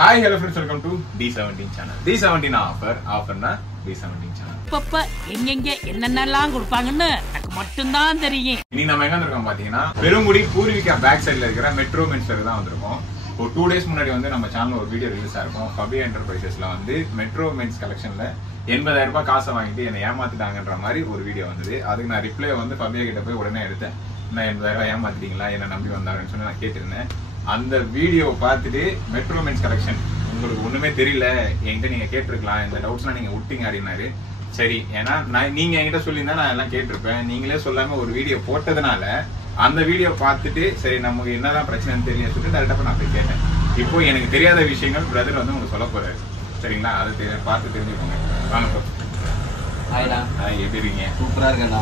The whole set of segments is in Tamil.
Hi, hello friends, welcome to D17 channel. D17 offer D17 channel. Papa எங்க என்னென்னலாம் கொடுப்பாங்கன்னு எனக்கு மட்டும் தான் தெரியும். இன்னைக்கு நம்ம எங்க வந்திருக்கோம் பாத்தீங்கன்னா பெருங்குடி பூர்விகா பேக் சைடுல இருக்கிற மெட்ரோ மென்ஸ்ல தான் வந்திருக்கோம். ஒரு 2 days முன்னாடி வந்து நம்ம சேனல்ல ஒரு வீடியோ ரிலீஸ் ஆயிருக்கும். ஃபபியா என்டர்பிரைசஸ்ல வந்து மெட்ரோ மென்ஸ் கலெக்ஷன்ல 80,000 ரூபாய் காசை வாங்கிட்டு என்னை ஏமாத்திட்டாங்கன்ற மாதிரி ஒரு வீடியோ வந்தது. அதுக்கு நான் ரிப்ளை வந்து ஃபபியா கிட்ட போய் உடனே எடுத்தேன். நான் 80,000 ரூபாய் ஏமாத்திட்டீங்களா, என்ன நம்பி வந்தாங்கன்னு சொல்லி நான் கேட்டிருந்தேன். அந்த வீடியோ பார்த்துட்டு மெட்ரோ மென்ஸ் கலெக்ஷன் உங்களுக்கு ஒண்ணுமே தெரியல, என்கிட்ட நீங்க கேட்டிருக்கலாம், இந்த டவுட்ஸ்லாம் நீங்க விட்டீங்க அப்படின்னாரு. சரி, ஏன்னா நீங்க என்கிட்ட சொல்லியிருந்தா நான் எல்லாம் கேட்டிருப்பேன். நீங்களே சொல்லாம ஒரு வீடியோ போட்டதுனால அந்த வீடியோ பார்த்துட்டு சரி நமக்கு என்னதான் பிரச்சனைன்னு தெரிய சொல்லிட்டு டேரக்டா நான் போய் கேட்டேன். இப்போ எனக்கு தெரியாத விஷயங்கள் பிரதர் வந்து உங்களுக்கு சொல்ல போறாரு. சரிங்களா, அதை பார்த்து தெரிஞ்சுக்கோங்க. வாங்க. எப்படி இருக்கீங்க? சூப்பரா இருக்கேண்ணா.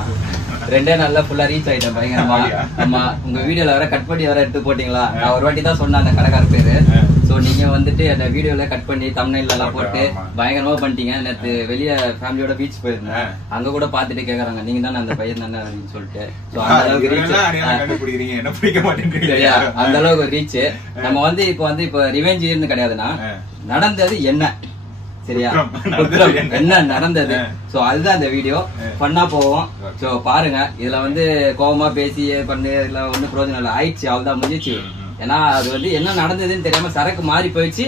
2 நாள்ல ஃபுல்லா ரீச் ஆயிட்டேன் பயங்கரமா. ஆமா, உங்க வீடியோல வர கட் பண்ணி வர எடுத்து போட்டீங்களா? நான் ஒரு வாட்டி தான் சொன்னேன் அந்த கடைக்கார பேரு. சோ நீங்க வந்துட்டு அந்த வீடியோல கட் பண்ணி தம்ப்நெயில் எல்லாம் போட்டு பயங்கரமா பண்ணிட்டீங்க. நேத்து வெளிய ஃபேமிலியோட பீச் போயிருந்தேன். அங்க கூட பாத்துட்டு கேக்குறாங்க, நீங்க தானே அந்த பையன் தானே அப்படின்னு சொல்லிட்டு. சோ அந்த அளவுக்கு ரீச், அந்த அளவுக்கு ரீச். நம்ம வந்து இப்ப ரிவெஞ்ச் கிடையாதுன்னா நடந்தது என்ன, சரியா, என்ன நடந்தது. சோ அதுதான் இந்த வீடியோ. பண்ணா போவோம். சோ பாருங்க, இதுல வந்து கோவமா பேசி பண்ணு இல்ல ஒண்ணு பிரயோஜனம் இல்ல. ஆயிடுச்சு, அவ்வளவுதான், முடிஞ்சிச்சு. ஏன்னா அது வந்து என்ன நடந்ததுன்னு தெரியாம சரக்கு மாறி போயிடுச்சு.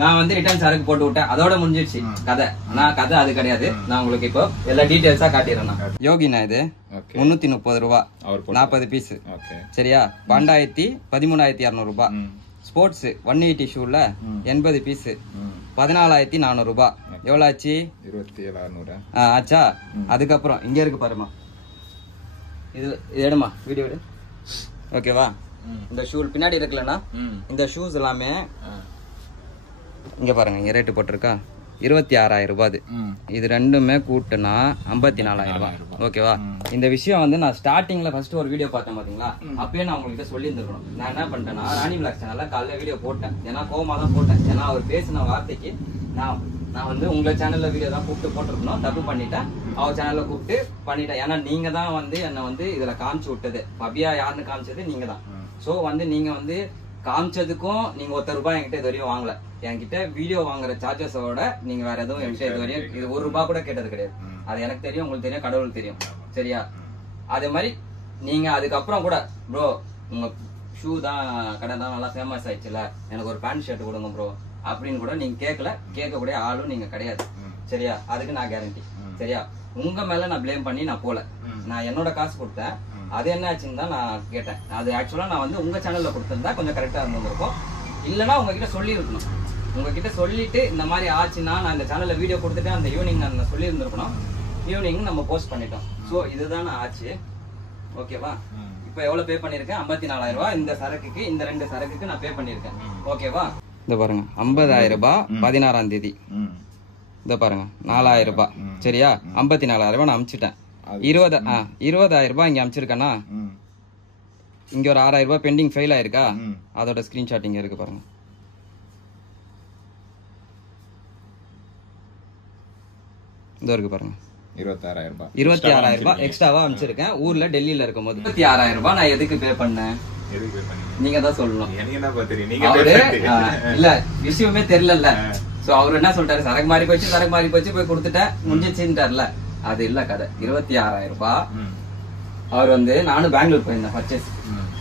நான் வந்து ரிட்டர்ன் சரக்கு போட்டு விட்டேன், அதோட முடிஞ்சிருச்சு கதை. நான் கதை அது கிடையாது. நான் உங்களுக்கு இப்போ எல்லா டீடைல்ஸா காட்டிடுறேன். யோகினா இது 330 ரூபா 40 பீஸ், சரியா. 13,200 ரூபாய். ஸ்போர்ட்ஸ் 180 ஷூல 80 பீஸ் 14,400 ரூபாய். எவ்வளவு ஆச்சு? 27,600 ஆச்சா. அதுக்கப்புறம் இங்க இருக்கு பாருமா, இது எடுமா, வீடியோ எடு. ஓகேவா? இந்த ஷூ பின்னாடி இருக்குல்லண்ணா, இந்த ஷூஸ் எல்லாமே இங்க பாருங்க, இங்க ரேட்டு போட்டிருக்கா 26,000 ரூபாய். இது ரெண்டுமே கூட்டுனா 54,000 ரூபாய். ஓகேவா? இந்த விஷயம் வந்து நான் ஸ்டார்டிங்ல ஃபர்ஸ்ட் ஒரு வீடியோ பார்த்தேன் பாத்தீங்களா, அப்பயே நான் உங்ககிட்ட சொல்லி இருந்திருக்கணும். நான் என்ன பண்ணிட்டேன்னா, ராணி பிளாக் சேனல்ல காலைல வீடியோ போட்டேன். ஏன்னா கோவமா தான் போட்டேன். ஏன்னா அவர் பேசின வார்த்தைக்கு நான் வந்து உங்க சேனல்ல வீடியோ தான் கூப்பிட்டு போட்டிருக்கணும். தப்பு பண்ணிட்டேன். அவர் சேனல்ல கூப்பிட்டு பண்ணிட்டேன். ஏன்னா நீங்க தான் வந்து என்ன வந்து இதுல காமிச்சு விட்டது. ஃபபியா யாருன்னு காமிச்சது நீங்க தான். சோ வந்து நீங்க வந்து காமிச்சதுக்கும் நீங்க ₹1 என்கிட்ட இது வரையும் வாங்கல. என்கிட்ட வீடியோ வாங்குற சார்ஜஸோட நீங்க வேற எதுவும் என்கிட்ட இது வரையும் இது ₹1 கூட கேட்டது கிடையாது. அது எனக்கு தெரியும், உங்களுக்கு தெரியும், கடவுளுக்கு தெரியும், சரியா. அதே மாதிரி நீங்க அதுக்கப்புறம் கூட ப்ரோ உங்க ஷூ தான் கடை தான் நல்லா ஃபேமஸ் ஆயிடுச்சுல, எனக்கு ஒரு பேண்ட் ஷர்ட் கொடுங்க ப்ரோ அப்படின்னு கூட நீங்க கேட்கல. கேட்கக்கூடிய ஆளும் நீங்க கிடையாது, சரியா. அதுக்கு நான் கேரண்டி, சரியா. உங்க மேல நான் பிளேம் பண்ணி நான் போல. நான் என்னோட காசு கொடுத்தேன், அது என்ன ஆச்சுன்னு தான் நான் கேட்டேன். அது ஆக்சுவலா நான் வந்து உங்க சேனல்ல கொடுத்திருந்தா கொஞ்சம் கரெக்டா இருந்திருக்கும். இல்லைன்னா உங்ககிட்ட சொல்லி இருக்கணும். உங்ககிட்ட சொல்லிட்டு இந்த மாதிரி ஆச்சுன்னா நான் இந்த சேனல்ல வீடியோ கொடுத்துட்டு அந்த ஈவினிங் நான் சொல்லி இருந்திருக்கணும். ஈவினிங் நம்ம போஸ்ட் பண்ணிட்டோம். ஸோ இதுதான் ஆச்சு, ஓகேவா. இப்போ எவ்வளவு பே பண்ணிருக்கேன்? 54,000 ரூபாய். இந்த சரக்குக்கு, இந்த 2 சரக்குக்கு நான் பே பண்ணிருக்கேன், ஓகேவா. இந்த பாருங்க 50,000 ரூபாய் 16ஆம் தேதி. இந்த பாருங்க 4,000 ரூபாய், சரியா. 54,000 ரூபாய் நான் அமிச்சிட்டேன். 20,000 ரூபாய் இங்க அமிச்சிருக்கேன்னா, இங்க ஒரு 6,000 ரூபாய் பெண்டிங் ஃபெயில் ஆயிருக்கா, அதோட ஸ்கிரீன்ஷாட் இங்க இருக்கு பாருங்க. இதோ இருக்கு பாருங்க, 26,000 ரூபாய் எக்ஸ்ட்ராவா அமிச்சிருக்கேன். ஊர்ல டெல்லியில இருக்கும் போது 26,000 ரூபாய் நான் எதுக்கு பே பண்ணேன் நீங்க தான் சொல்லணும். இல்ல விஷயமே தெரியல. சோ அவரு என்ன சொல்லிட்டாரு, சரக்கு மாறி போச்சு போய் கொடுத்துட்டேன், முடிஞ்சிச்சுட்டாருல. அது இல்ல கதை. 26,000 ரூபாய். அவர் வந்து நானும் பெங்களூர் போயிருந்தேன் பர்ச்சேஸ்.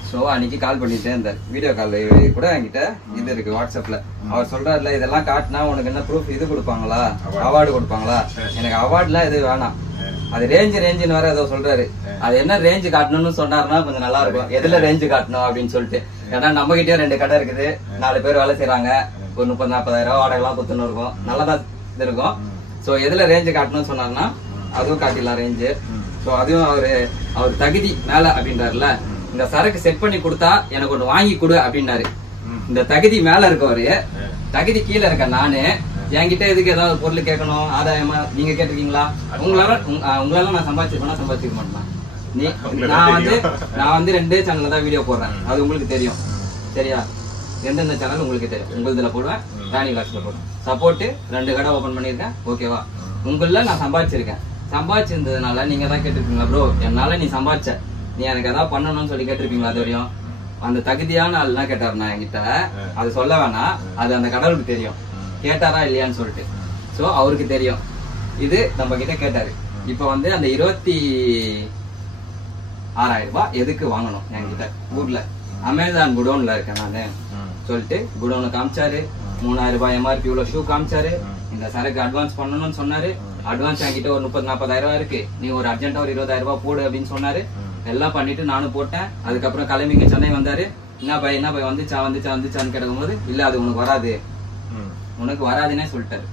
சோ அன்னைக்கு கால் பண்ணிட்டே இருந்தார். வீடியோ கால் கூட என்கிட்ட இது இருக்கு வாட்ஸ்அப்ல. அவர் சொல்றாருல, இதெல்லாம் காட்டினா உனக்கு என்ன ப்ரூஃப் இது கொடுப்பாங்களா, அவார்டு கொடுப்பாங்களா? எனக்கு அவார்ட்லாம் இது வேணாம், அது ரேஞ்சுன்னு வேற ஏதோ சொல்றாரு. அது என்ன ரேஞ்சு காட்டணும்னு சொன்னாருன்னா கொஞ்சம் நல்லா இருக்கும். எதுல ரேஞ்சு காட்டணும் அப்படின்னு சொல்லிட்டு. ஏன்னா நம்ம கிட்டே 2 கடை இருக்குது, 4 பேர் வேலை செய்யறாங்க, ஒரு 30,000-40,000 வாடகை எல்லாம் குத்துன்னு இருக்கும், நல்லதான் இது இருக்கும். சோ எதுல ரேஞ்சு காட்டணும்னு சொன்னாருன்னா அதுவும் காட்டிடலாம் ரேஞ்சு. சோ அதுவும் அவர் தகுதி மேல அப்படின்றாருல. இந்த சரக்கு செட் பண்ணி கொடுத்தா எனக்கு ஒண்ணு வாங்கி கொடு அப்படின்னாரு. இந்த தகுதி மேல இருக்கவரு, தகுதி கீழே இருக்க நானு என்கிட்ட எதுக்கு ஏதாவது பொருள் கேட்கணும்? ஆதாயமா நீங்க கேட்டிருக்கீங்களா? உங்களால நான் சம்பாதிச்சிருக்க மாட்டேன். நான் வந்து 2 சேனல்ல தான் வீடியோ போடுறேன், அது உங்களுக்கு தெரியும், சரியா. எந்தெந்த சேனல் உங்களுக்கு தெரியும். உங்களுதுல போடுவேன், ராணி விலாக்ஸ்ல போடுவேன். சப்போர்ட் 2 கடை ஓபன் பண்ணிருக்கேன், ஓகேவா. உங்கள நான் சம்பாதிச்சிருந்ததுனால நீங்க தான் கேட்டிருக்கீங்களா ப்ரோ, என்னால நீ சம்பாதிச்ச, நீ எனக்கு ஏதாவது பண்ணணும்னு சொல்லி கேட்டிருப்பீங்களா? அது வரையும் அந்த தகுதியான ஆள்லாம் கேட்டாருண்ணா என்கிட்ட, அது சொல்ல வேணாம், அது அந்த கடவுளுக்கு தெரியும் கேட்டாரா இல்லையான்னு சொல்லிட்டு. சோ அவருக்கு தெரியும். இது நம்ம கிட்ட கேட்டாரு. இப்ப வந்து அந்த 26,000 ரூபாய் எதுக்கு வாங்கணும் என்கிட்ட? ஊர்ல அமேசான் குடோன்ல இருக்கேன் நானு சொல்லிட்டு குடோனு காமிச்சாரு. 3,000 ரூபாய் MRP உள்ள ஷூ காமிச்சாரு. இந்த சரக்கு அட்வான்ஸ் பண்ணணும்னு சொன்னாரு. அட்வான்ஸ் என்கிட்ட ஒரு 30-40,000 ரூபாய் இருக்கு, நீ ஒரு அர்ஜென்ட்டா ஒரு 20,000 ரூபாய் போடு அப்படின்னு சொன்னாரு. எல்லாம் பண்ணிட்டு நானும் போட்டேன். அதுக்கப்புறம் கிளம்பிங்க சென்னை வந்தாரு. என்ன பை வந்துச்சான்னு கேட்கும் போது, இல்ல அது உனக்கு வராது, உனக்கு வராதுன்னே சொல்லிட்டாரு.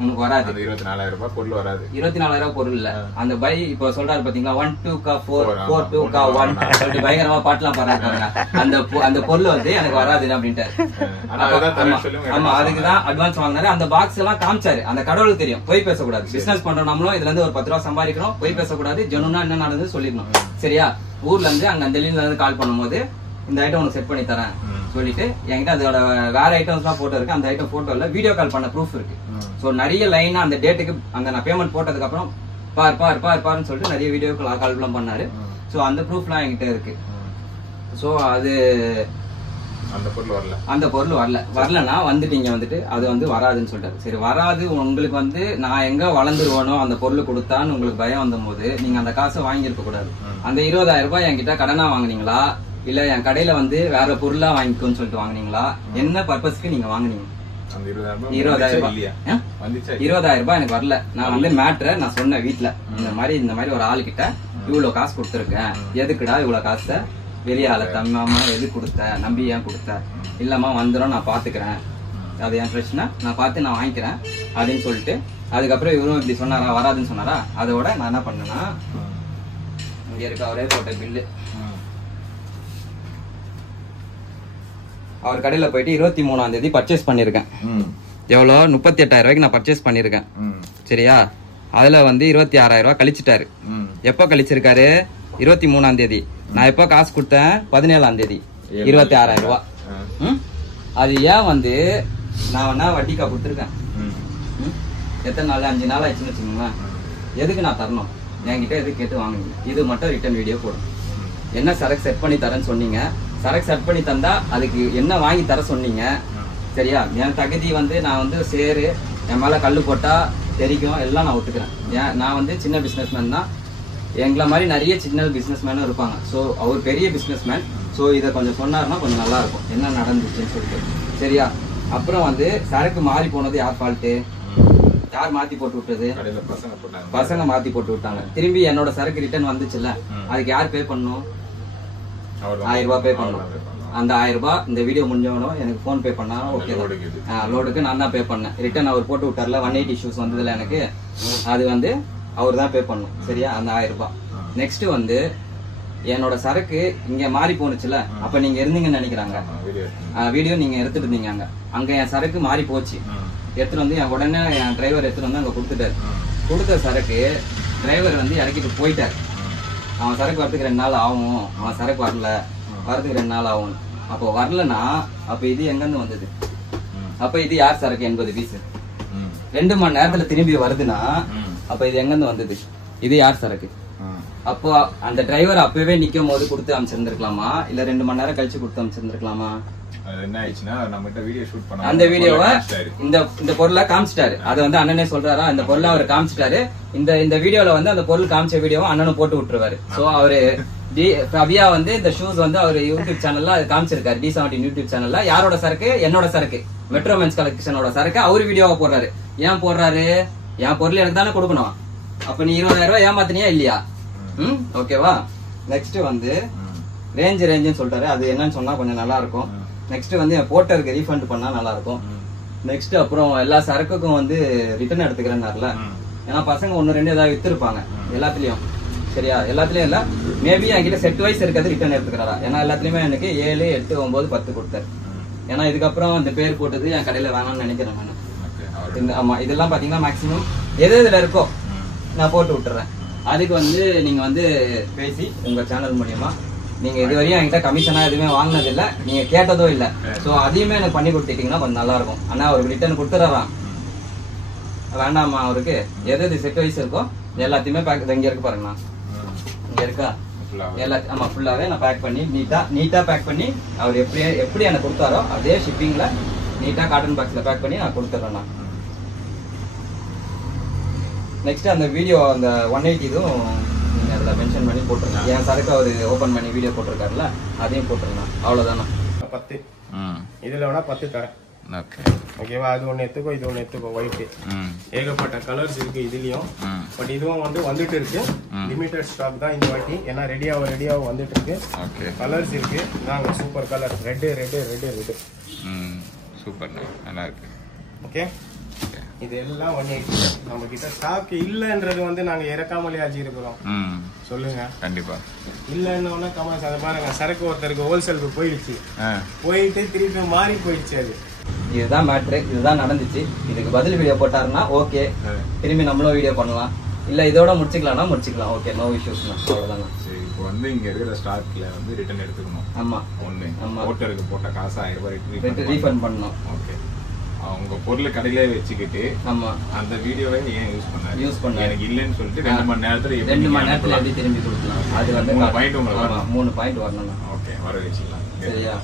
உனக்கு வராது. 24,000 ரூபாய் பொருள் வராது. 24,000 ரூபாய் பொருள் இல்ல. அந்த பை இப்ப சொல்றாரு பாத்தீங்களா, 1 2 4 4 2 1 சொல்லிட்டு பயங்கரமா பாட்டுலாம் பாடுறாங்க. அந்த பொருள் வந்து எனக்கு வராது அப்படின்ட்டு. ஆமா, அதுக்குதான் அட்வான்ஸ் வாங்கினாரு. அந்த பாக்ஸ் எல்லாம் காமிச்சாரு. அந்த கடவுளுக்கு தெரியும். போய் பேசக்கூடாது. பிசினஸ் பண்றோம் நம்மளும், இதுல இருந்து ஒரு 10 ரூபாய் சம்பாதிக்கணும். போய் பேசக்கூடாது. ஜெனுனா என்ன நடந்தது சொல்லிடணும். சரியா? ஊர்ல இருந்து அங்க டெல்லியில இருந்து கால் பண்ணும்போது இந்த ஐட்டம் உனக்கு செட் பண்ணி தரேன் சொல்லிட்டு என்கிட்ட அதோட வேற ஐட்டம்ஸ் எல்லாம் போட்டோ இருக்கு. அந்த ஐட்டம் போட்டோ இல்ல, வீடியோ கால் பண்ண ப்ரூஃப் இருக்கு. சோ நிறைய லைனா அந்த டேட்டுக்கு அந்த நான் பேமெண்ட் போட்டதுக்கு அப்புறம் பாருன்னு சொல்லிட்டு நிறைய வீடியோ கால் எல்லாம் பண்ணாரு. சோ அந்த ப்ரூஃப்லாம் என்கிட்ட இருக்கு. சோ அது அந்த பொருள் வரலன்னா வந்துட்டீங்க வந்துட்டு அது வந்து வராதுன்னு சொல்லிட்டாரு. சரி வராது, உங்களுக்கு வந்து நான் எங்க வளர்ந்துருவானோ அந்த பொருள் கொடுத்தான்னு உங்களுக்கு பயம் வந்த போது நீங்க அந்த காசை வாங்கியிருக்க கூடாது. அந்த 20,000 ரூபாய் என்கிட்ட கடனா வாங்குனீங்களா இல்ல என் கடையில வந்து வேற பொருளா வாங்கிக்கோன்னு சொல்லிட்டு வாங்குனீங்களா? என்ன பர்பஸ்க்கு நீங்க வாங்குனீங்க? 20,000 ரூபாய் எனக்கு வரல. நான் வந்து மேட்ரை நான் சொன்னேன் வீட்டுல, இந்த மாதிரி ஒரு ஆள் கிட்ட இவ்வளவு காசு கொடுத்துருக்கேன், எதுக்குடா இவ்வளவு காசை வெளியே ஆள தம்மாம எது கொடுத்த, நம்பி ஏன் கொடுத்த? இல்லம்மா வந்துடும், நான் பாத்துக்கிறேன், அது என் பிரச்சனை, நான் பார்த்து நான் வாங்கிக்கிறேன் அப்படின்னு சொல்லிட்டு. அதுக்கப்புறம் இவரும் இப்படி சொன்னாரா, வராதுன்னு சொன்னாரா? அதோட நான் என்ன பண்ணேன்னா, இங்க இருக்க அவரே போட்ட பில்லு, அவர் கடையில போயிட்டு 23ஆம் தேதி பர்ச்சேஸ் பண்ணிருக்கேன். எவ்வளோ? 38,000 ரூபாய்க்கு நான் பர்ச்சேஸ் பண்ணிருக்கேன். சரியா? அதுல வந்து 26,000 ரூபாய் கழிச்சிட்டாரு. எப்போ கழிச்சிருக்காரு? 23ஆம் தேதி. நான் எப்போ காசு கொடுத்தேன்? 17ஆம் தேதி 26,000 ரூபாய். அது ஏன் வந்து நான் என்ன வட்டிக்கா கொடுத்துருக்கேன்? எத்தனை நாள்? 5 நாள் ஆயிடுச்சுன்னு வச்சுக்கோங்களேன். எதுக்கு நான் தரணும்? என்கிட்ட எதுக்கு கேட்டு வாங்குங்க? இது மட்டும் ரிட்டர்ன் வீடியோ போடும். என்ன சரக்கு செட் பண்ணி தரேன்னு சொன்னீங்க, சரக்கு செட் பண்ணி தந்தா அதுக்கு என்ன வாங்கி தர சொன்னீங்க. சரியா? என் தகுதி வந்து நான் வந்து சேரு, என் மேல கல்லு போட்டா தெரிக்கும், எல்லாம் நான் ஒத்துக்கிறேன். நான் வந்து சின்ன பிசினஸ் மேன் தான். எங்களை மாதிரி நிறைய சின்ன பிசினஸ் மேனும் இருப்பாங்க. ஸோ அவர் பெரிய பிசினஸ் மேன். ஸோ இதை கொஞ்சம் சொன்னாருன்னா கொஞ்சம் நல்லா இருக்கும், என்ன நடந்துச்சுன்னு சொல்லிட்டு. சரியா? அப்புறம் வந்து சரக்கு மாறி போனது யார் ஃபால்ட்டு? யார் மாத்தி போட்டு விட்டது? பசங்க மாத்தி போட்டு விட்டாங்க. திரும்பி என்னோட சரக்கு ரிட்டர்ன் வந்துச்சுல்ல, அதுக்கு யார் பே பண்ணணும்? 1000 ரூபாய் பே பண்ணணும். அந்த 1000 ரூபாய் இந்த வீடியோ முடிஞ்சவனோ எனக்கு போன் பே பண்ணா ஓகே தான். லோடுக்கு நான் தான் பே பண்ணேன். ரிட்டர்ன் அவர் போட்டு விட்டார்ல, 180 ஷூஸ் வந்ததுல எனக்கு, அது வந்து அவர் தான் பே பண்ணணும். சரியா? அந்த 1000 ரூபாய். நெக்ஸ்ட் வந்து என்னோட சரக்கு இங்க மாறி போனுச்சுல, அப்ப நீங்க இருந்தீங்கன்னு நினைக்கிறாங்க. வீடியோ நீங்க எடுத்துட்டு இருந்தீங்க. அங்க என் சரக்கு மாறி போச்சு. எடுத்துட்டு வந்து என் உடனே என் டிரைவர் எடுத்துட்டு வந்து அங்க கொடுத்துட்டாரு. கொடுத்த சரக்கு டிரைவர் வந்து இறக்கிட்டு போயிட்டாரு. அவன் சரக்கு வரதுக்கு 2 நாள் ஆகும், அவன் சரக்கு வரதுக்கு 2 நாள் ஆகும். அப்போ வரலன்னா அப்ப இது எங்க இருந்து வந்தது? அப்ப இது யார் சரக்கு? 80 பீஸ் 2 மணி நேரத்துல திரும்பி வருதுன்னா அப்ப இது எங்க இருந்து வந்தது? இது யார் சரக்கு? அப்போ அந்த டிரைவர் அப்பவே நிக்கும் போது கொடுத்து அமைச்சிருந்திருக்கலாமா, இல்ல 2 மணி நேரம் கழிச்சு கொடுத்து அமைச்சிருந்திருக்கலாமா? அந்த வீடியோவை இந்த பொருளை காமிச்சிட்டாரு. அதை வந்து அண்ணனே சொல்றாரா, இந்த பொருளை அவர் காமிச்சிட்டாரு. இந்த வீடியோல வந்து அந்த பொருள் காமிச்ச வீடியோவை அண்ணனும் போட்டு விட்டுருவாரு. சோ அவரு அபியா வந்து இந்த ஷூஸ் வந்து அவர் யூடியூப் சேனல்ல காமிச்சிருக்காரு. D17 யூடியூப் சேனல்ல. யாரோட சரக்கு? என்னோட சரக்கு, மெட்ரோமென்ஸ் கலெக்ஷனோட சரக்கு. அவரு வீடியோவை போடுறாரு. ஏன் போடுறாரு? என் பொருள் எனக்கு தானே கொடுக்கணும். அப்ப நீ 20,000 ரூபாய் ஏமாத்தினியா இல்லையா? ஓகேவா? நெக்ஸ்ட் வந்து ரேஞ்சுன்னு சொல்றாரு. அது என்னன்னு சொன்னா கொஞ்சம் நல்லா இருக்கும். நெக்ஸ்ட் வந்து போட்டருக்கு ரீஃபண்ட் பண்ணா நல்லா இருக்கும். நெக்ஸ்ட் அப்புறம் எல்லா சரக்குக்கும் வந்து ரிட்டர்ன் எடுத்துக்கிறேன்னாருல. ஏன்னா பசங்க 1-2 ஏதாவது வித்துருப்பாங்க எல்லாத்துலயும். சரியா? எல்லாத்துலயும் இல்ல, மேபி என்கிட்ட செட் வைஸ் இருக்கிறது ரிட்டர்ன் எடுத்துக்கிறாரா. ஏன்னா எல்லாத்துலயுமே எனக்கு 7, 8, 9, 10 கொடுத்தாரு. ஏன்னா இதுக்கப்புறம் இந்த பேர் போட்டது என் கடையில வேணாம்னு நினைக்கிறேன் நான். ஆமா, இதெல்லாம் பாத்தீங்கன்னா மேக்சிமம் எது இதுல இருக்கோ நான் போட்டு விட்டுறேன். அதுக்கு வந்து நீங்க வந்து பேசி உங்க சேனல் மூலியமா, நீங்க இதுவரையும் என்கிட்ட கமிஷனா எதுவுமே வாங்கினது இல்ல, நீங்க கேட்டதோ இல்ல. சோ அதையுமே எனக்கு பண்ணி கொடுத்துட்டீங்கன்னா கொஞ்சம் நல்லா இருக்கும். ஆனா அவருக்கு ரிட்டர்ன் கொடுத்துறாராம் வேண்டாமா? அவருக்கு எது செட் வைஸ் இருக்கோ எல்லாத்தையுமே பேக் இங்க இருக்கு பாருங்கண்ணா. இங்க இருக்கா? எல்லாத்தையும் ஆமா ஃபுல்லாவே நான் பேக் பண்ணி நீட்டா பேக் பண்ணி அவர் எப்படி எனக்கு கொடுத்தாரோ அதே ஷிப்பிங்ல நீட்டா காட்டன் பாக்ஸ்ல பேக் பண்ணி நான் கொடுத்துறேன் நான். நெக்ஸ்ட் அந்த வீடியோ அந்த 180 இதுவும் நீங்க அதுல மென்ஷன் பண்ணி போட்டுருங்க. என் சரக்கு அவர் ஓபன் பண்ணி வீடியோ போட்டிருக்காருல அதையும் போட்டுருங்க. அவ்வளவுதானா 10 இதுல வேணா 10 தரேன். ஓகேவா? அது ஒண்ணு எடுத்துக்கோ, இது ஒண்ணு எடுத்துக்கோ. ஒயிட் ஏகப்பட்ட கலர்ஸ் இருக்கு இதுலயும். பட் இதுவும் வந்துட்டு இருக்கு. லிமிடெட் ஸ்டாக் தான் இந்த வாட்டி. ஏன்னா ரெடியாக வந்துட்டு இருக்கு. கலர்ஸ் இருக்கு. நாங்க சூப்பர் கலர் ரெட் சூப்பர் நல்லா இருக்கு. ஓகே, இது எல்லாம் 180. நம்ம கிட்ட ஸ்டாக் இல்லன்றது நாங்க இறக்காமலே ஆச்சிருக்கிறோம். சொல்லுங்க. கண்டிப்பா இல்லன்னு கமாஸ் அதை பாருங்க. சரக்கு ஒருத்தருக்கு ஹோல்சேலுக்கு போயிட்டு திருப்பி மாறி போயிடுச்சு. அது இதுதான் மேட்ரு, இதுதான் நடந்துச்சு. இதுக்கு பதில் வீடியோ போட்டாருன்னா ஓகே, திரும்பி நம்மளும் வீடியோ பண்ணலாம். இல்ல இதோட முடிச்சுக்கலாம்னா முடிச்சுக்கலாம். Okay, no issues. அவ்வளவுதாங்க. சரி, இப்போ இங்க இருக்கிற ஸ்டாக்ல ரிட்டர்ன் எடுத்துக்கணும். ஆமா, ஒண்ணு ஓட்டருக்கு போட்ட காசு 1000 ரூபாய் ரீஃபண்ட் பண்ணணும். ஓகே, அவங்க பொருள் கடையிலே வச்சுக்கிட்டு ஆமா அந்த வீடியோவை ஏன் யூஸ் பண்ண எனக்கு இல்லன்னு சொல்லிட்டு 2 மணி நேரத்துல எப்படி திரும்பி கொடுக்கலாம்? அது 3 பாயிண்ட் உங்களுக்கு 3 பாயிண்ட் வரணும். ஓகே, வர வச்சுக்கலாம். சரியா?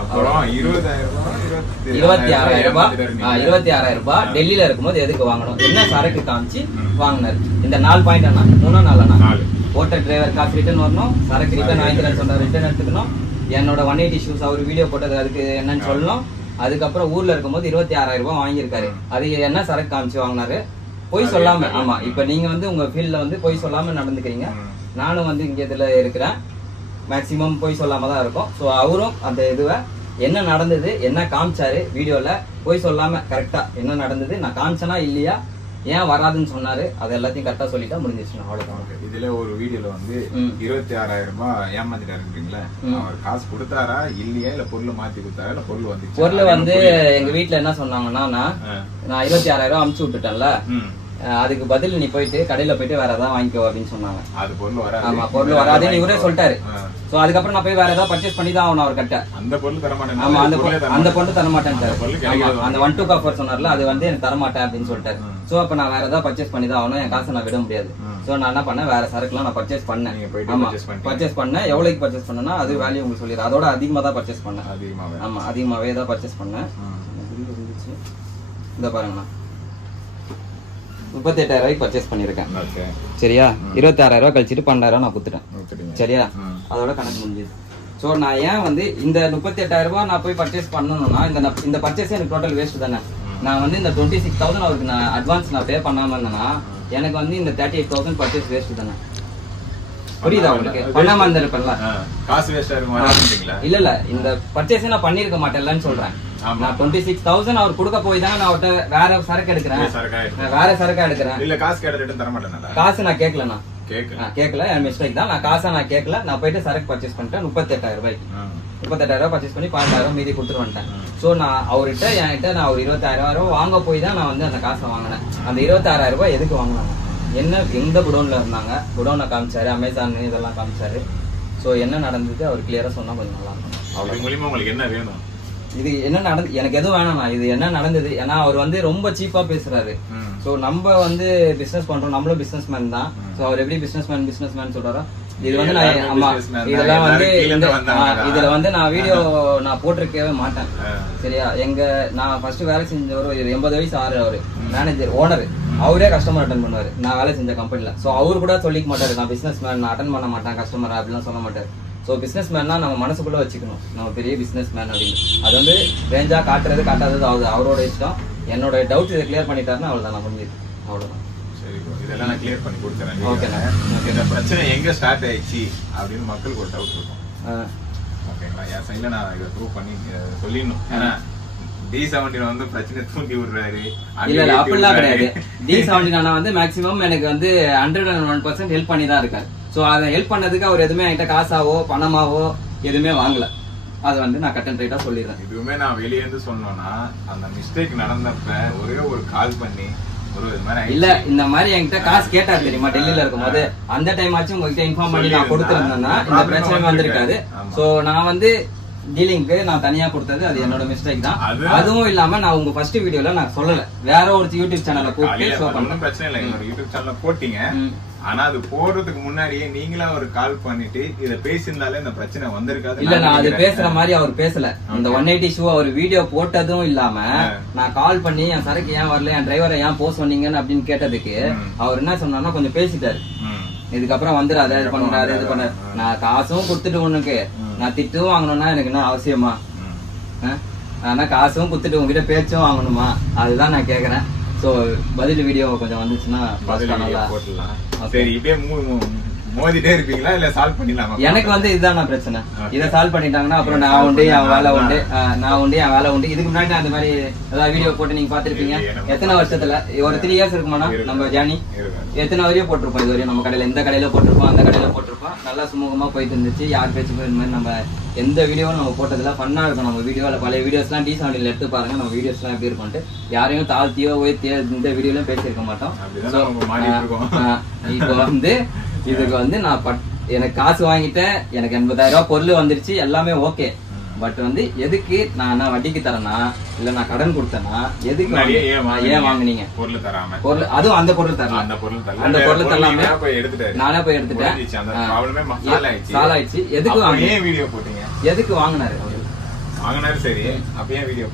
அப்புறம் 26,000 ரூபாய் டெல்லியில இருக்கும்போது எதுக்கு வாங்கணும்? என்ன சரக்கு காமிச்சு வாங்கினாரு? இந்த 4 பாயிண்ட் அண்ணா 3 4 ஓட்டர் டிரைவர் காசு ரிட்டர்ன் வரணும், சரக்கு ரிட்டர்ன் வாங்கிக்கிறேன்னு சொன்னார், ரிட்டர்ன் எடுத்துக்கணும். என்னோட 180 ஷூஸ் அவர் வீடியோ போட்டது அதுக்கு என்னன்னு சொல்லணும். அதுக்கப்புறம் ஊர்ல இருக்கும்போது 26,000 ரூபாய் வாங்கியிருக்காரு. அது என்ன சரக்கு காமிச்சு வாங்கினாரு? பொய் சொல்லாம. ஆமா, இப்ப நீங்க உங்க ஃபீல்ட்ல பொய் சொல்லாம நடந்துக்கிறீங்க. நானும் இங்க இதுல இருக்கிறேன். மேக்சிமம் போய் சொல்லாம தான் இருக்கும். ஸோ அவரும் அந்த இதுவை என்ன நடந்தது, என்ன காமிச்சாரு வீடியோல, போய் சொல்லாம கரெக்டா என்ன நடந்தது, நான் காமிச்சனா இல்லையா, ஏன் வராதுன்னு சொன்னாரு, அது எல்லாத்தையும் கரெக்டா சொல்லிட்டா முடிஞ்சிச்சு. அவ்வளவுதான். இதுல ஒரு வீடியோல 26,000 ரூபாய் ஏமாத்திட்டாருன்றீங்களா? அவர் காசு கொடுத்தாரா இல்லையா, இல்ல பொருள் மாத்தி கொடுத்தாரா, இல்ல பொருள் வந்துச்சு? பொருள் எங்க வீட்டுல என்ன சொன்னாங்கன்னா, நான் 26,000 ரூபாய் அமுச்சு விட்டுட்டேன்ல, அதுக்கு பதில் நீ போயிட்டு கடையில போயிட்டு வேற ஏதாவது வாங்கிக்கோ அப்படின்னு சொன்னாங்க. அது பொருள் வராது. ஆமா, பொருள் வராதுன்னு இவரே சொல்லிட்டாரு. சோ அதுக்கப்புறம் நான் போய் வேற ஏதாவது பர்ச்சேஸ் பண்ணி தான் ஆகணும் அவர் கிட்ட. அந்த பொருள் தர மாட்டேன். ஆமா, அந்த பொருள் தர மாட்டேன். அந்த 1-2 ஆஃபர் சொன்னார்ல, அது எனக்கு தர மாட்டேன் அப்படின்னு சொல்லிட்டாரு. சோ அப்ப நான் வேற ஏதாவது பர்ச்சேஸ் பண்ணி தான் ஆகணும், என் காசை நான் விட முடியாது. சோ நான் என்ன பண்ணேன், வேற சரக்குலாம் நான் பர்ச்சேஸ் பண்ணேன். ஆமா, பர்ச்சேஸ் பண்ணேன். எவ்வளவுக்கு பர்ச்சேஸ் பண்ணேன்னா அது வேல்யூ உங்களுக்கு சொல்லிடுறேன். அதோட அதிகமா தான் பர்ச்சேஸ் பண்ணேன். ஆமா, அதிகமாவே தான் பர்ச்சேஸ் பண்ணேன். இந்த பாருங்கண்ணா, 38,000 ரூபாய்க்கு பர்ச்சேஸ் பண்ணிருக்கேன். சரியா? 26,000 ரூபாய் கழிச்சிட்டு 12,000 நான் குத்துட்டேன். சரியா? அதோட கணக்கு முடிஞ்சது. சோ நான் ஏன் இந்த 38,000 ரூபாய் நான் போய் பர்ச்சேஸ் பண்ணணும்னா, இந்த பர்ச்சேஸ் எனக்கு டோட்டல் வேஸ்ட் தானே. நான் இந்த 26,000 அவருக்கு நான் அட்வான்ஸ் நான் பே பண்ணாம இருந்தேன்னா எனக்கு இந்த 38,000 பர்ச்சேஸ் வேஸ்ட் தானே. புரியுதா உங்களுக்கு? பண்ணாம இருந்திருப்பேன்ல, காசு வேஸ்ட் ஆயிருமா? இல்ல இந்த பர்ச்சேஸ் நான் பண்ணிருக்க மாட்டேன்லன்னு சொல்றேன். நான் 26,000 அவர் கொடுக்க போய் தான் நான் அவர்கிட்ட வேற சரக்கு எடுக்கிறேன், வேற சரக்கா எடுக்கிறேன். இல்ல காசு கேட்ட தர மாட்டேன். காசு நான் கேட்கலண்ணா, கேட்கல, என் மிஸ்டேக் தான். நான் காசை நான் கேட்கல. நான் போயிட்டு சரக்கு பர்ச்சேஸ் பண்ணிட்டேன் 38,000 ரூபாய்க்கு. 38,000 ரூபாய் பர்ச்சேஸ் பண்ணி 12,000 மீதி கொடுத்துட்டு வந்துட்டேன். சோ நான் அவர்கிட்ட என்கிட்ட நான் ஒரு 26,000 ரூபாய் வாங்க போய் தான் நான் அந்த காசை வாங்கினேன். அந்த 26,000 ரூபாய் எதுக்கு வாங்கினாங்க, என்ன எந்த குடோன்ல இருந்தாங்க, குடோனை காமிச்சாரு, அமேசான் இதெல்லாம் காமிச்சாரு. சோ என்ன நடந்தது அவர் கிளியரா சொன்னா கொஞ்சம் நல்லா இருக்கும். அவர் மூலமா உங்களுக்கு என்ன வேணும்? இது என்ன நடந்து எனக்கு எதுவும் வேணாம்ண்ணா, இது என்ன நடந்தது. ஏன்னா அவர் ரொம்ப சீப்பா பேசுறாரு. சோ நம்ம பிசினஸ் பண்றோம், நம்மளும் பிசினஸ் மேன் தான். சோ அவர் எப்படி பிசினஸ் மேன் சொல்றாரோ, இது நான் ஆமா இதெல்லாம் இதுல நான் வீடியோ நான் போட்டிருக்கவே மாட்டேன். சரியா? நான் ஃபர்ஸ்ட் வேலை செஞ்சவர் ஒரு 80 வயசு அவரு மேனேஜர், ஓனர். அவரே கஸ்டமர் அட்டன் பண்ணுவாரு நான் வேலை செஞ்ச கம்பெனில. சோ அவரு கூட சொல்லிக்க மாட்டாரு நான் பிசினஸ் மேன், நான் அட்டன் பண்ண மாட்டேன் கஸ்டமர் அப்படிலாம் சொல்ல மாட்டாரு. ஸோ பிஸ்னஸ் மேன்னா நம்ம மனசுக்குள்ள வச்சுக்கணும், நம்ம பெரிய பிஸ்னஸ் மேன் அப்படின்னு. அது ரேஞ்சா காட்டுறது காட்டாதது அவரோட இஷ்டம். என்னோட டவுட் இதை கிளியர் பண்ணிட்டாருன்னா அவ்வளோதான், நான் முடிஞ்சிது. அவ்வளோதான். சரி, இதெல்லாம் நான் கிளியர் பண்ணி கொடுத்துறேன். ஓகேண்ணா. இந்த பிரச்சனை எங்க ஸ்டார்ட் ஆயிடுச்சு அப்படின்னு மக்களுக்கு ஒரு டவுட் இருக்கும். ஓகேங்களா? என் சைட்ல நான் இதை ப்ரூவ் பண்ணி சொல்லிடணும். ஏன்னா D17 பிரச்சனை தூண்டி விடுறாரு. இல்ல அப்படிலாம் கிடையாது. D17 மேக்சிமம் எனக்கு 101% ஹெல்ப் பண்ணி தான் இருக்காரு. சோ அதை ஹெல்ப் பண்ணதுக்கு அவர் எதுவுமே என்கிட்ட காசாவோ பணமாவோ எதுவுமே வாங்கல. அது நான் கட் அண்ட் ரைட்டா சொல்லிடுறேன். இதுவுமே நான் வெளியே இருந்து சொன்னோம்னா, அந்த மிஸ்டேக் நடந்தப்ப ஒரே ஒரு கால் பண்ணி இல்ல இந்த மாதிரி என்கிட்ட காசு கேட்டாரு தெரியுமா, டெல்லியில இருக்கும்போது. அந்த டைம் ஆச்சு உங்ககிட்ட இன்ஃபார்ம் பண்ணி நான் கொடுத்துருந்தேன்னா இந்த பிரச்சனை வந்திருக்காது. சோ நான் டீலிங்க்கு நான் தனியா கொடுத்தது அது என்னோட மிஸ்டேக் தான். அதுவும் இல்லாம நான் உங்க ஃபர்ஸ்ட் வீடியோல நான் சொல்லல, வேற ஒரு யூடியூப் சேனல்ல கூப்பிட்டு ஷோ பண்ணேன். பிரச்சனை இல்லை, என்னோட யூடியூப் சேனல்ல போட்டீங்க. ஆனா அது போடுறதுக்கு முன்னாடியே நீங்களா ஒரு கால் பண்ணிட்டு இத பேசியிருந்தாலே இந்த பிரச்சனை வந்திருக்காது. இல்ல நான் அது பேசுற மாதிரி அவர் பேசல. இந்த 180 ஷூ அவர் வீடியோ போட்டதும் இல்லாம நான் கால் பண்ணி என் சரக்கு ஏன் வரல, என் டிரைவரை ஏன் போக சொன்னீங்கன்னு அப்படின்னு கேட்டதுக்கு அவர் என்ன சொன்னார்னா கொஞ்சம் பேசிட்டாரு. இதுக்கப்புறம் வந்துடாத, இது பண்றாரு, இது பண்ண. நான் காசும் கொடுத்துட்டு உனக்கு நான் திட்டும் வாங்கணும்னா எனக்கு என்ன அவசியமா? ஆனா காசும் கொடுத்துட்டு உங்ககிட்ட பேச்சும் வாங்கணுமா? அதுதான் நான் கேக்குறேன். சோ பதில் வீடியோ கொஞ்சம் வந்துச்சுன்னா போடலாம். சரி, இப்படியே மோதிட்டே இருப்பீங்களா இல்ல சால்வ் பண்ணிடலாமா? எனக்கு வந்து இதுதான் பிரச்சனை. இதை சால்வ் பண்ணிட்டாங்கன்னா அப்புறம் நான் உண்டு என் வேலை உண்டு, நான் உண்டு என் வேலை உண்டு. இதுக்கு முன்னாடி அந்த மாதிரி ஏதாவது வீடியோ போட்டு நீங்க பாத்திருப்பீங்க. எத்தனை வருஷத்துல ஒரு 3 years இருக்குமாண்ணா நம்ம ஜேர்னி? எத்தனை வரையும் போட்டிருப்போம் இது வரையும். நம்ம கடையில இந்த கடையில போட்டிருப்போம், அந்த கடையில போட்டிருப்போம். நல்லா சுமூகமா போயிட்டு இருந்துச்சு. யார் பேச்சு இந்த மாதிரி நம்ம எந்த வீடியோவும் நம்ம போட்டதுல ஃபன்னா இருக்கும். நம்ம வீடியோல பழைய வீடியோஸ் எல்லாம் D70 எடுத்து பாருங்க. நம்ம வீடியோஸ் எல்லாம் எப்படி இருக்கும்ட்டு யாரையும் தாழ்த்தியோ உயர்த்தியோ இந்த வீடியோலயும் பேசியிருக்க மாட்டோம். இப்போ வந்து இதுக்கு வந்து நான் எனக்கு காசு வாங்கிட்டேன், எனக்கு 80,000 பொருள் வந்துருச்சு, எல்லாமே ஓகே. பட் வந்து எதுக்கு நான் வட்டிக்கு தரேனா இல்ல நான் கடன் கொடுத்தேனா, எதுக்கு ஏன் வாங்குனீங்க பொருள் தராம? பொருள் அதுவும் அந்த பொருள் தரலாம், அந்த பொருள் தரலாமே நானே போய் எடுத்துட்டேன். சால் ஆயிடுச்சு. எதுக்கு எதுக்கு வாங்கினாரு அவரு? சரி, அப்பயே வீடியோ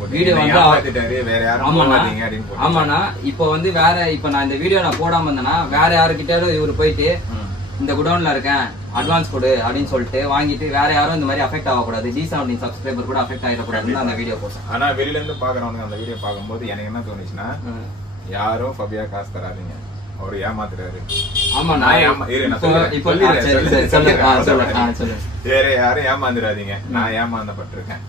ஆமாண்ணா. இப்ப வந்து வேற இப்ப நான் இந்த வீடியோ நான் போடாம இருந்தேன்னா வேற யாருக்கிட்டாலும் இவரு போயிட்டு இந்த குடோன்ல இருக்கேன் அட்வான்ஸ் கொடு அப்படின்னு சொல்லிட்டு வாங்கிட்டு வேற யாரும் இந்த மாதிரி அஃபெக்ட் ஆகக்கூடாது, D70 சப்ஸ்கிரைபர் கூட அஃபெக்ட் ஆயிடக்கூடாதுன்னு அந்த வீடியோ போட்டேன். ஆனா வெளியில இருந்து பாக்குறவங்க அந்த வீடியோ பாக்கும்போது எனக்கு என்ன தோணுச்சுன்னா, யாரும் ஃபபியா காசு தராதீங்க, அவரு ஏமாத்துறாரு. ஆமா, வேற யாரும் ஏமாந்துடாதீங்க, நான் ஏமாந்தப்பட்டிருக்கேன்.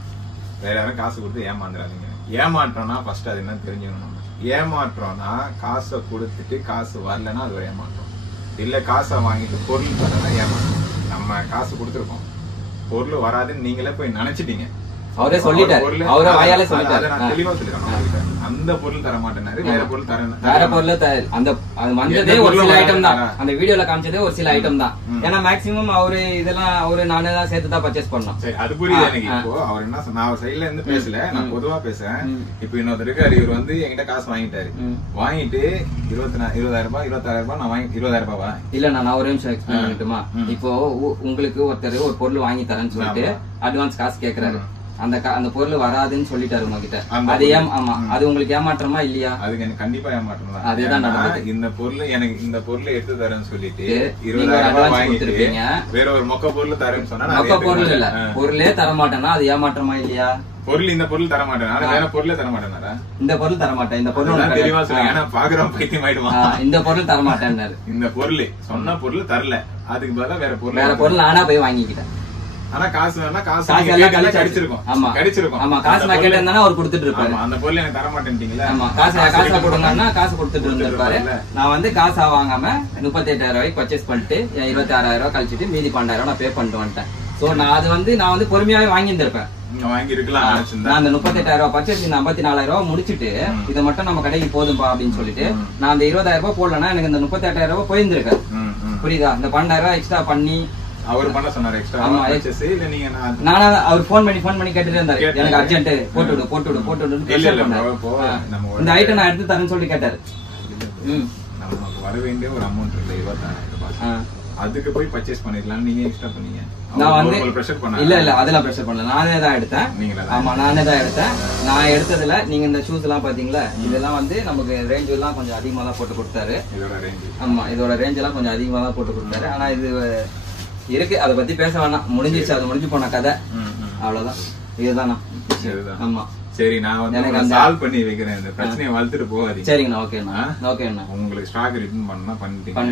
வேற யாரும் காசு கொடுத்து ஏமாந்துடாதீங்க. ஏமாற்றோம்னா ஃபர்ஸ்ட் அது என்ன தெரிஞ்சுக்கணும். நம்ம ஏமாற்றோம்னா காசை கொடுத்துட்டு காசு வரலன்னா அது ஒரு ஏமாற்றம். இல்ல காசை வாங்கிட்டு பொருள் தரனா ஏமாற்றம். நம்ம காசு கொடுத்துருக்கோம், பொருள் வராதுன்னு நீங்களே போய் நினைச்சிட்டீங்க. அவரே சொல்லிட்டாரு, அவரே வாயால சொல்லிட்டாரு. நான் தெளிவா சொல்லிருக்கேன், அந்த பொருள் தர மாட்டேனாரு, வேற பொருள் தரேன். வேற பொருள் அந்த அது வந்ததே ஒரு சில ஐட்டம் தான், அந்த வீடியோல காமிச்சதே ஒரு சில ஐட்டம் தான். ஏன்னா மேக்ஸிமம் அவரு இதெல்லாம் அவரு நானே தான் சேர்த்து தான் பர்ச்சேஸ் பண்ணோம். சரி, அது புரியுது எனக்கு. இப்போ அவர் என்ன நான் அவர் சைட்ல இருந்து பேசல, நான் பொதுவா பேசுறேன். இப்போ இன்னொருத்தர் இருக்காரு, இவர் வந்து என்கிட்ட காசு வாங்கிட்டாரு. வாங்கிட்டு 20,000 ரூபாய் 26,000 ரூபாய் நான் வாங்கி 20,000 ரூபாவா? இல்ல நான் ஒரே நிமிஷம் எக்ஸ்பிளைன் பண்ணிட்டுமா. இப்போ உங்களுக்கு ஒருத்தர் ஒரு பொருள் வாங்கி தரேன்னு சொல்லிட்டு அட்வான்ஸ் காசு கேக்குறாரு. அந்த பொருள் வராதுன்னு சொல்லிட்டாரு உங்ககிட்ட. அது ஆமா, அது உங்களுக்கு ஏமாற்றமா இல்லையா? அதுக்கு எனக்கு கண்டிப்பா ஏமாற்றம் தான். அதுதான் இந்த பொருள் எனக்கு இந்த பொருளை எடுத்து தரேன்னு சொல்லிட்டு 20,000 ரூபாய் வாங்கிட்டு வேற ஒரு மொக்க பொருள் தரேன்னு சொன்னா மொக்க பொருள் இல்ல, பொருளே தர மாட்டேன்னா அது ஏமாற்றமா இல்லையா? பொருள் இந்த பொருள் தர மாட்டேன், வேற பொருளே தர மாட்டேனாரா? இந்த பொருள் தர மாட்டேன், இந்த பொருள் தெளிவா சொல்லுங்க. ஏன்னா பாக்குறோம் பைத்தியம் ஆயிடுவான். இந்த பொருள் தர மாட்டேன்னாரு. இந்த பொருள் சொன்ன பொருள் தரல, அதுக்கு பதிலா வேற பொருள் நானா போய் வாங்கிக்கிட்டேன். ஆனா காசு வேணா காசு எல்லாம் கடிச்சிருக்கும். ஆமா கடிச்சிருக்கும். ஆமா, காசு நான் கேட்டேன்னா அவர் கொடுத்துட்டு இருப்பாரு. அந்த பொருள் எனக்கு தர மாட்டேன்ட்டீங்களா? ஆமா, காசு கொடுங்கன்னா காசு கொடுத்துட்டு இருந்திருப்பாரு. நான் வந்து காசா வாங்காம 38,000 ரூபாய்க்கு பர்ச்சேஸ் பண்ணிட்டு 26,000 ரூபாய் கழிச்சிட்டு மீதி 12,000 நான் பே பண்ணிட்டு வந்துட்டேன். சோ நான் வந்து பொறுமையாவே வாங்கியிருந்திருப்பேன். நான் அந்த 38,000 ரூபாய் பர்ச்சேஸ் இந்த 54,000 ரூபாய் முடிச்சுட்டு இதை மட்டும் நம்ம கடைக்கு போதும்பா அப்படின்னு சொல்லிட்டு நான் அந்த 20,000 ரூபாய் போடலன்னா எனக்கு இந்த 38,000 ரூபாய் போயிருந்திருக்காரு. புரியுதா? இந்த 12,000 ரூபாய் எக்ஸ்ட்ரா பண்ணி அவர் பண்ண சொன்னாரு. எக்ஸ்ட்ரா இல்ல நீங்க நானா அவர் போன் பண்ணி கேட்டுட்டே இருந்தாரு, எனக்கு அர்ஜென்ட் போட்டு விடு இந்த ஐட்டம் நான் எடுத்து தரேன்னு சொல்லி கேட்டாரு. நமக்கு வர வேண்டிய ஒரு அமௌண்ட் இல்ல 26,000 ரூபாய், அதுக்கு போய் பர்ச்சேஸ் பண்ணிடலாம். நீங்க எக்ஸ்ட்ரா பண்ணீங்க. நான் வந்து இல்ல அதெல்லாம் பிரஷர் பண்ணல, நானே தான் எடுத்தேன். ஆமா, நானே தான் எடுத்தேன். நான் எடுத்ததுல நீங்க இந்த ஷூஸ் எல்லாம் பாத்தீங்களா, இதெல்லாம் வந்து நமக்கு ரேஞ்ச் எல்லாம் கொஞ்சம் அதிகமா தான் போட்டு கொடுத்தாரு. ஆமா, இதோட ரேஞ்ச் எல்லாம் கொஞ்சம் அதிகமா தான் போட்டு கொடுத்தாரு. ஆனா இது இருக்கு, அதை பத்தி பேச வேணாம், முடிஞ்சிச்சு, அது முடிஞ்சு போன கதை, அவ்வளவுதான். இதுதானா? ஆமா, சரி, நான் வந்து சால்வ் பண்ணி வைக்கிறேன், இந்த பிரச்சனையை வளர்த்துட்டு போகாதீங்க. சரிங்கண்ணா, ஓகேண்ணா, ஓகேண்ணா. உங்களுக்கு ஸ்டாக் ரிட்டர்ன் பண்ணா பண்ணிட்டீங்க,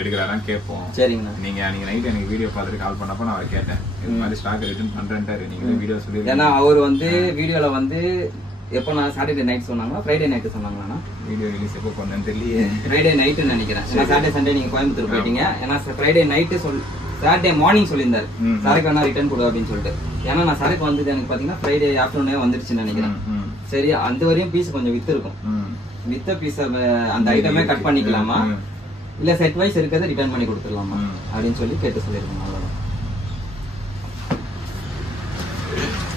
எடுக்கிறாரான்னு கேட்போம். சரிங்கண்ணா. நீங்க நைட் எனக்கு வீடியோ பார்த்துட்டு கால் பண்ணப்ப நான் அவரை கேட்டேன், இந்த மாதிரி ஸ்டாக் ரிட்டர்ன் பண்றேன்ட்டாரு. நீங்க வீடியோ சொல்லி, ஏன்னா அவர் வந்து வீடியோல வந்து எப்போ நான் சாட்டர்டே நைட் சொன்னாங்களா ஃப்ரைடே நைட்டு சொன்னாங்களா? வீடியோ ரிலீஸ் எப்போ பண்ணேன்னு தெரியல. ஃப்ரைடே நைட்டுன்னு நினைக்கிறேன். ஏன்னா சாட்டர்டே சண்டே நீங்க கோயம்புத்தூர் போயிட்டீங்க. ஏன்னா ஃப்ரைடே நைட்டு சாட்டர்டே மார்னிங் சொல்லியிருந்தாரு சரக்கு வேணா ரிட்டர்ன் கொடு அப்படின்னு சொல்லிட்டு. ஏன்னா நான் சரக்கு வந்தது எனக்கு பாத்தீங்கன்னா ஃப்ரைடே ஆஃப்டர்நூனே வந்துருச்சுன்னு நினைக்கிறேன். சரி, அந்த வரையும் பீஸ் கொஞ்சம் வித்து இருக்கும். வித்த பீஸ அந்த ஐட்டமே கட் பண்ணிக்கலாமா இல்ல செட் வைஸ் இருக்கிறத ரிட்டர்ன் பண்ணி கொடுத்துடலாமா அப்படின்னு சொல்லி கேட்டு சொல்லியிருக்கோம். அவ்வளவுதான்.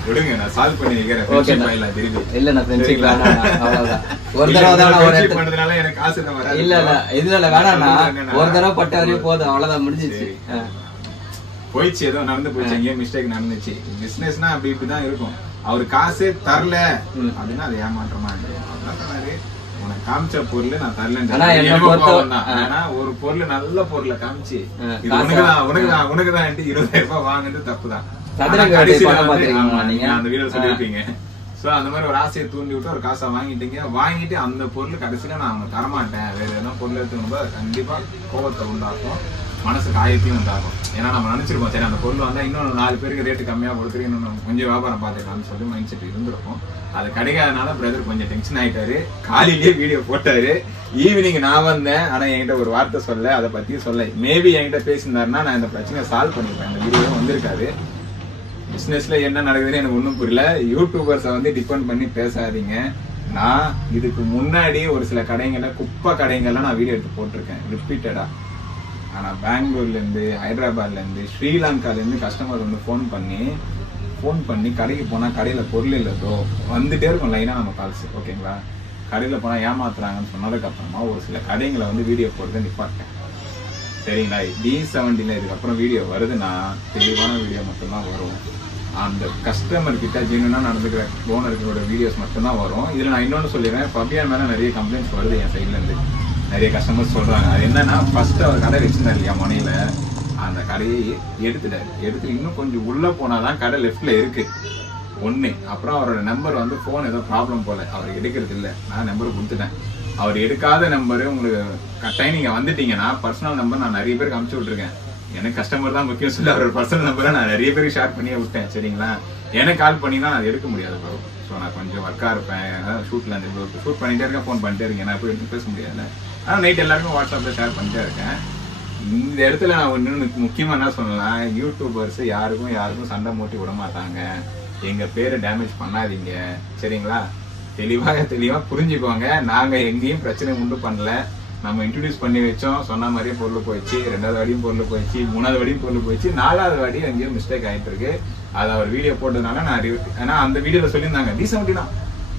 விடுங்க நான் சால்வ் பண்ணி வைக்கிறேன் ஃப்ரெண்ட்ஷிப் ஆயில திருப்பி இல்ல நான் ஃப்ரெண்ட்ஷிப் வேணாம் அவ்வளவுதான் ஒரு தடவை தான் ஒரு ஃப்ரெண்ட்ஷிப் பண்றதுனால எனக்கு காசு என்ன வராது இல்ல இதுல வேணாம்னா ஒரு தடவை பட்ட வரையும் போதும் அவ்வளவுதான் முடிஞ்சிச்சு போயிடுச்சு ஏதோ நடந்து போயிடுச்சு எங்கேயும் மிஸ்டேக் நடந்துச்சு பிசினஸ்னா அப்படி இப்படிதான் இருக்கும் அவரு காசே தரல அப்படின்னா அது ஏமாற்றமா இருக்கும் அதான் சொன்னாரு உனக்கு காமிச்ச பொருள் நான் தரலன்னு ஆனா ஒரு பொருள் நல்ல பொருளை காமிச்சு இது உனக்குதான் 20,000 ரூபாய் வாங்குறது தப்புதான் அந்த வீடியோ சொல்லிருப்பீங்க சோ அந்த மாதிரி ஒரு ஆசையை தூண்டி விட்டு ஒரு காசை வாங்கிட்டு அந்த பொருள் கடைசியில நான் அவங்க தரமாட்டேன் வேற எதனா பொருள் எடுத்துக்கணும் கண்டிப்பா கோபத்தை உண்டாக்கும் மனசு காயத்தையும் உண்டாகும் ஏன்னா நம்ம நினைச்சிருக்கோம் சரி அந்த பொருள் வந்தா இன்னொரு 4 பேருக்கு ரேட்டு கம்மியா கொடுத்துருக்கு இன்னும் கொஞ்சம் வியாபாரம் பார்த்துக்கலாம்னு சொல்லி மைண்ட் செட் இருந்திருக்கும் அது கிடைக்காதனால பிரதர் கொஞ்சம் டென்ஷன் ஆயிட்டாரு காலையிலேயே வீடியோ போட்டாரு ஈவினிங் நான் வந்தேன் ஆனா என்கிட்ட ஒரு வார்த்தை சொல்ல அதை பத்தி சொல்ல மேபி என்கிட்ட பேசியிருந்தாருன்னா நான் இந்த பிரச்சனையை சால்வ் பண்ணிருப்பேன் இந்த வீடியோ வந்திருக்காரு பிசினஸ்ல என்ன நடக்குதுன்னு எனக்கு ஒன்றும் புரியல யூடியூபர்ஸை வந்து டிபெண்ட் பண்ணி பேசாதீங்க நான் இதுக்கு முன்னாடி ஒரு சில கடைகளை குப்பை கடைகள்லாம் நான் வீடியோ எடுத்து போட்டிருக்கேன் ரிப்பீட்டடா ஆனா பெங்களூர்ல இருந்து ஹைதராபாத்ல இருந்து ஸ்ரீலங்கால இருந்து கஸ்டமர் வந்து ஃபோன் பண்ணி கடைக்கு போனா கடையில பொருள் இல்லதோ வந்துட்டே இருக்கும் லைனா நம்ம கால்ஸ் ஓகேங்களா கடையில போனா ஏமாத்துறாங்கன்னு சொன்னதுக்கு அப்புறமா ஒரு சில கடைங்களை வந்து வீடியோ போடுறத நிப்பாட்டேன் சரிங்களா D70ல இதுக்கப்புறம் வீடியோ வருதுன்னா தெளிவான வீடியோ மட்டும்தான் வரும் அந்த கஸ்டமர் கிட்ட ஜென்யூனா நடந்துக்கிற ஓனருக்கோட வீடியோஸ் மட்டும்தான் வரும் இதுல நான் இன்னொன்னு சொல்லிடுறேன் ஃபபியான் மேல நிறைய கம்ப்ளைண்ட்ஸ் வருது என் சைட்ல இருந்து நிறைய கஸ்டமர்ஸ் சொல்றாங்க அது என்னன்னா ஃபர்ஸ்ட் அவர் கடை வச்சிருந்தாரு இல்லையா மனையில அந்த கடையை எடுத்து இன்னும் கொஞ்சம் உள்ள போனாதான் கடை லெஃப்ட்ல இருக்கு ஒண்ணு அப்புறம் அவரோட நம்பர் வந்து போன் ஏதோ ப்ராப்ளம் போல அவர் எடுக்கிறது இல்ல நான் நம்பர் கொடுத்துட்டேன் அவர் எடுக்காத நம்பரு உங்களுக்கு கட்டாயம் நீங்க வந்துட்டீங்கன்னா பர்சனல் நம்பர் நான் நிறைய பேருக்கு அனுப்பிச்சு விட்டுருக்கேன் எனக்கு கஸ்டமர் தான் முக்கியம் சொல்லி அவரோட பர்சனல் நம்பரை நான் நிறைய பேருக்கு ஷேர் பண்ணியே விட்டேன் சரிங்களா எனக்கு கால் பண்ணினா அது எடுக்க முடியாது ப்ரோ ஸோ நான் கொஞ்சம் ஒர்க்கா இருப்பேன் ஷூட்ல இருந்து ஷூட் பண்ணிட்டே இருக்கேன் ஃபோன் பண்ணிட்டே இருக்கேன் நான் போய் எடுத்து பேச முடியாது ஆனால் நைட் எல்லாருக்கும் வாட்ஸ்அப்ல ஷேர் பண்ணிட்டே இருக்கேன் இந்த இடத்துல நான் ஒன்று முக்கியமா என்ன சொல்லலாம் யூடியூபர்ஸ் யாருக்கும் சண்டை மூட்டி விட மாட்டாங்க எங்க பேரை டேமேஜ் பண்ணாதீங்க சரிங்களா தெளிவா புரிஞ்சுக்கோங்க நாங்க எங்கேயும் பிரச்சனை உண்டு பண்ணல நம்ம இன்ட்ரோடியூஸ் பண்ணி வச்சோம் சொன்ன மாதிரியே பொருள் போயிடுச்சு 2வது வாடியும் பொருள் போயிடுச்சு 3வது வாடியும் பொருள் போயிடுச்சு 4வது வாடி எங்கேயும் மிஸ்டேக் ஆயிட்டு இருக்கு அது அவர் வீடியோ போட்டதுனால நான் ஏன்னா அந்த வீடியோல சொல்லியிருந்தாங்க D70 தான்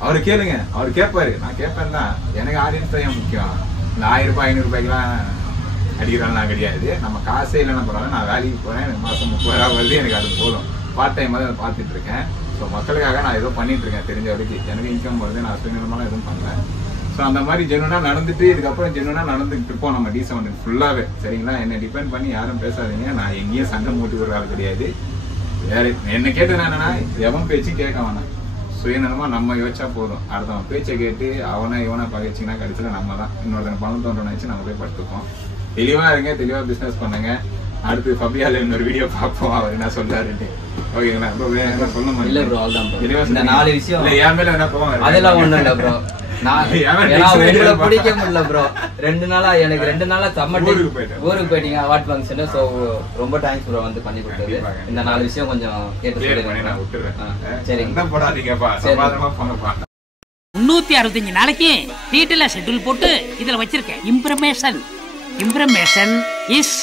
அவரு கேளுங்க அவர் கேட்பாரு நான் கேட்பேன் தான் எனக்கு ஆடியன்ஸ் தான் முக்கியம் இந்த 1000 ரூபாய் 500 ரூபாய்க்குலாம் அடிக்கிறான்லாம் கிடையாது நம்ம காசே இல்லைன்னா பரவாயில்ல நான் வேலைக்கு போறேன் எனக்கு மாசம் 30,000 வருது எனக்கு அது போதும் பார்ட் டைம் அதை பார்த்துட்டு இருக்கேன் ஸோ மக்களுக்காக நான் ஏதோ பண்ணிட்டு இருக்கேன் தெரிஞ்ச வரைக்கும் எனக்கு இன்கம் வருது நான் சுயநலமாலாம் எதுவும் பண்ணல ஸோ அந்த மாதிரி ஜென்வனா நடந்துட்டு இதுக்கப்புறம் ஜென்வனா நடந்துட்டு இருப்போம் நம்ம D70 ஃபுல்லாவே சரிங்களா என்னை டிபெண்ட் பண்ணி யாரும் பேசாதீங்க நான் எங்கேயும் சண்டை மூட்டி ஒரு ஆள் கிடையாது வேற என்ன கேட்டது என்னன்னா எவன் பேச்சும் கேட்க வேணாம் சுயநலமா நம்ம யோசிச்சா போதும் அடுத்தவன் பேச்சை கேட்டு இவனை பகைச்சிங்கன்னா கடைசியில நம்ம தான் இன்னொருத்தனை பணம் தோன்றணும் வச்சு நம்ம போய் படுத்துப்போம் தெளிவா இருங்க தெளிவா பிசினஸ் பண்ணுங்க அடுத்து ஃபபியால இன்னொரு வீடியோ பார்ப்போம் அவர் என்ன சொல்றாருன்னு ஓகேங்களா ப்ரோ வேற சொல்ல இல்ல ப்ரோ அதான் ப்ரோ இந்த 4 விஷயம் இல்ல என் மேல என்ன போவாங்க அதெல்லாம் ஒண்ணும் இல்ல ப்ரோ நான் உங்களை பிடிக்க முடியல ப்ரோ 2 நாளா எனக்கு 2 நாளா ஊருக்கு போயிட்டீங்க அவார்ட் ஃபங்க்ஷன் சோ ரொம்ப தேங்க்ஸ் ப்ரோ வந்து பண்ணி கொடுத்தது இந்த 4 விஷயம் கொஞ்சம் கேட்டு சொல்லுங்க நான் விட்டுறேன் சரி என்ன போடாதீங்கப்பா சமாதானமா போங்கப்பா 365 நாளைக்கு டீட்டெயிலா ஷெட்யூல் போட்டு இதுல வச்சிருக்கேன் இம்ப்ரமேஷன் இஸ்